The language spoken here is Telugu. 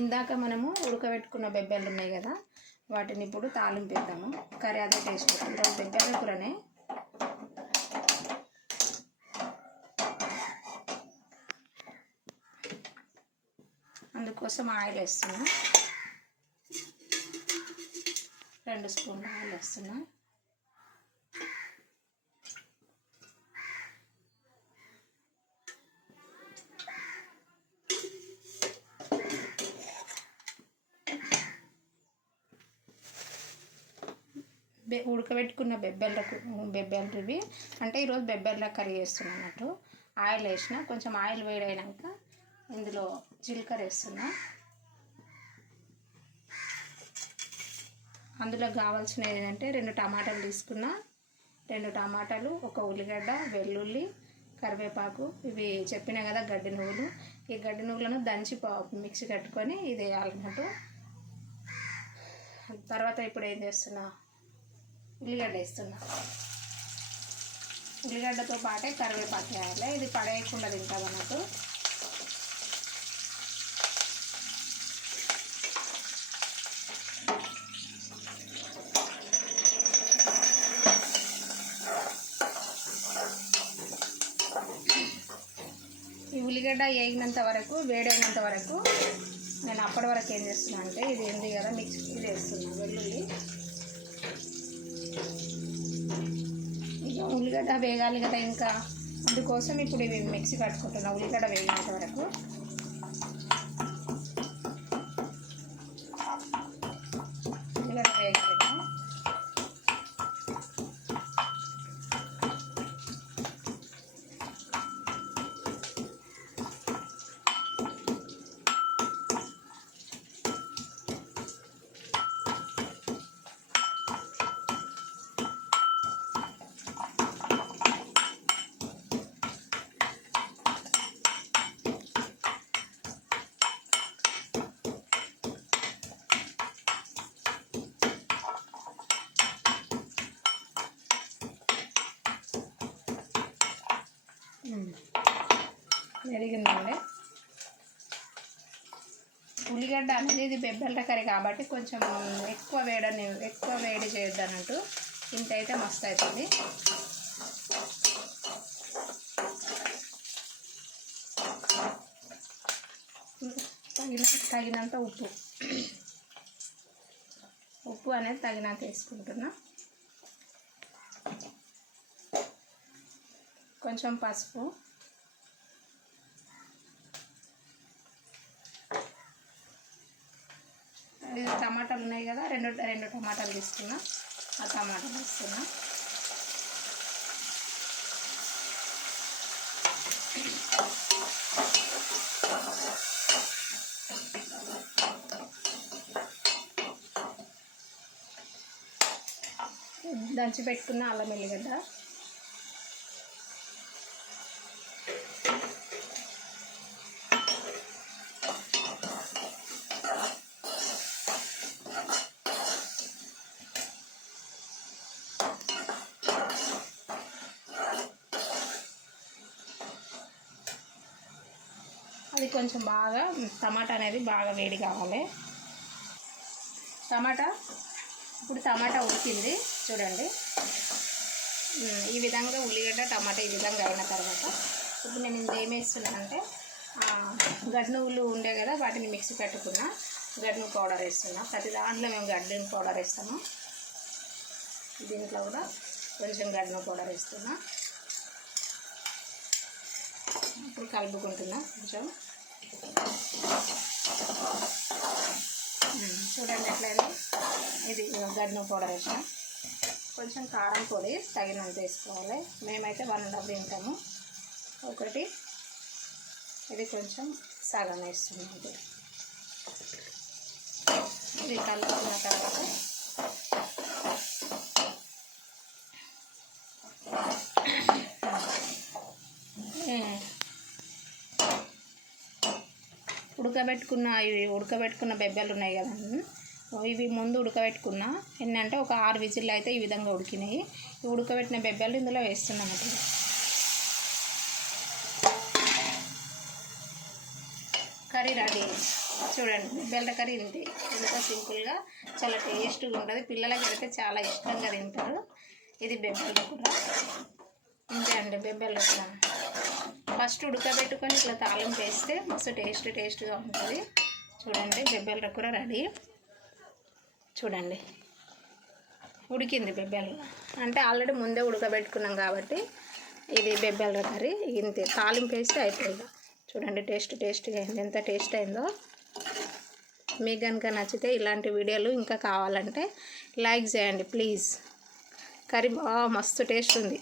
ఇందాక మనము ఉడకబెట్టుకున్న బెబ్బెలు ఉన్నాయి కదా, వాటిని ఇప్పుడు తాలింపు వేద్దాము. కర్రీ అదే టేస్ట్ వస్తుంది. ఈరోజు బెబ్బెల కూరనే. అందుకోసం ఆయిల్ వేస్తున్నా. 2 స్పూన్లు ఆయిల్ వేస్తున్నా. ఉడకబెట్టుకున్న బెబ్బెలవి అంటే ఈరోజు బెబ్బెల కర్రీ చేస్తున్నా అన్నట్టు. ఆయిల్ వేసిన, కొంచెం ఆయిల్ వేడైనాక ఇందులో జీలకర్ర వేస్తున్నా. అందులో కావాల్సినవి ఏంటంటే 2 టమాటాలు తీసుకున్నా. 2 టమాటాలు, 1 ఉల్లిగడ్డ, వెల్లుల్లి, కరివేపాకు. ఇవి చెప్పినా కదా గడ్డి నువ్వులు. ఈ గడ్డి నువ్వులను దంచి మిక్సీ కట్టుకొని ఇది వేయాలన్నట్టు. తర్వాత ఇప్పుడు ఏం చేస్తున్నా, ఉల్లిగడ్డ వేస్తున్నా. ఉల్లిగడ్డతో పాటే కరివేపాకు వేయాలి. ఇది పడేయకుండా తింటుంది అన్నట్టు. ఈ ఉల్లిగడ్డ వేగినంత వరకు, వేడైనంత వరకు నేను అప్పటి వరకు ఏం చేస్తున్నా అంటే, ఇది ఏంది కదా మిక్సీ ఇది వేస్తున్నా. వెల్లుల్లి, ఇక ఉల్లిగడ్డ వేగాలి కదా ఇంకా, అందుకోసం ఇప్పుడు ఇవి మిక్సీ పట్టుకుంటున్నా ఉల్లిగడ్డ వేగినంత వరకు. ఉల్లిగడ్డ వేగాలి కదా. మెరిగిందండి. ఉల్లిగడ్డ అనేది ఇది బెబ్బెల కర్రీ కాబట్టి కొంచెం ఎక్కువ వేడి చేయొద్దు అన్నట్టు. ఇంత అయితే మస్తు అవుతుంది. తగినంత ఉప్పు అనేది తగినంత వేసుకుంటున్నా. కొంచెం పసుపు, ఇది టమాటాలు ఉన్నాయి కదా, 2 టమాటాలు తీసుకున్నా. ఆ టమాటాలు వేస్తున్నా. దంచి పెట్టుకున్న అల్లం వెల్లిగడ్డ, అది కొంచెం బాగా టమాటా అనేది బాగా వేడి కావాలి. ఇప్పుడు టమాటా ఉడికింది చూడండి. ఈ విధంగా ఉల్లిగడ్డ టమాటా ఈ విధంగా అయిన తర్వాత ఇప్పుడు నేను ఇది ఏం వేస్తున్నానంటే, గడ్డి నువ్వులు ఉండే కదా వాటిని మిక్సీ పెట్టుకున్న గడ్డి నువ్వు పౌడర్ వేస్తున్నా. ప్రతి దాంట్లో మేము గడ్డి నువ్వు పౌడర్ వేస్తాము. దీంట్లో కూడా కొంచెం గడ్డి నువ్వు పౌడర్ వేస్తున్నా. ఇప్పుడు కలుపుకుంటున్నా కొంచెం. చూడండి ఎట్లయింది. ఇది గడ్డి నువ్వు పౌడర్ వేసాం. కొంచెం కారం పొడి తగినంత వేసుకోవాలి. మేమైతే 1.5 తింటాము. ఒకటి ఇది కొంచెం సగం వేస్తున్నాం. ఇది కలుపుకున్న తర్వాత ఉడకబెట్టుకున్న బెబ్బెలు ఉన్నాయి కదండి, ఇవి ముందు ఉడకబెట్టుకున్న ఏంటంటే ఒక 6 విజిల్లు అయితే ఈ విధంగా ఉడికినాయి. ఈ ఉడకబెట్టిన బెబ్బెలు ఇందులో వేస్తున్నాం. Curry curry ready. చూడండి బెబ్బెల కర్రీ ఇంతే, ఎంత సింపుల్గా చాలా టేస్ట్గా ఉంటుంది. పిల్లలకి అయితే చాలా ఇష్టంగా తింటారు. ఇది బెబ్బెల కూర ఇంతే అండి. బెబ్బెల కూర ఫస్ట్ ఉడకబెట్టుకొని ఇట్లా తాలింపు వేస్తే మస్తు టేస్ట్గా ఉంటుంది. చూడండి బెబ్బెల కూర రెడీ. చూడండి ఉడికింది బెబ్బెల అంటే ఆల్రెడీ ముందే ఉడకబెట్టుకున్నాం కాబట్టి ఇది బెబ్బెల కర్రీ ఇంతే. తాలింపు వేస్తే అయిపోయింది. చూడండి టేస్ట్గా అయింది, ఎంత టేస్ట్ అయిందో. మీకు కనుక నచ్చితే ఇలాంటి వీడియోలు ఇంకా కావాలంటే లైక్ చేయండి ప్లీజ్. కర్రీ మస్తు టేస్ట్ ఉంది.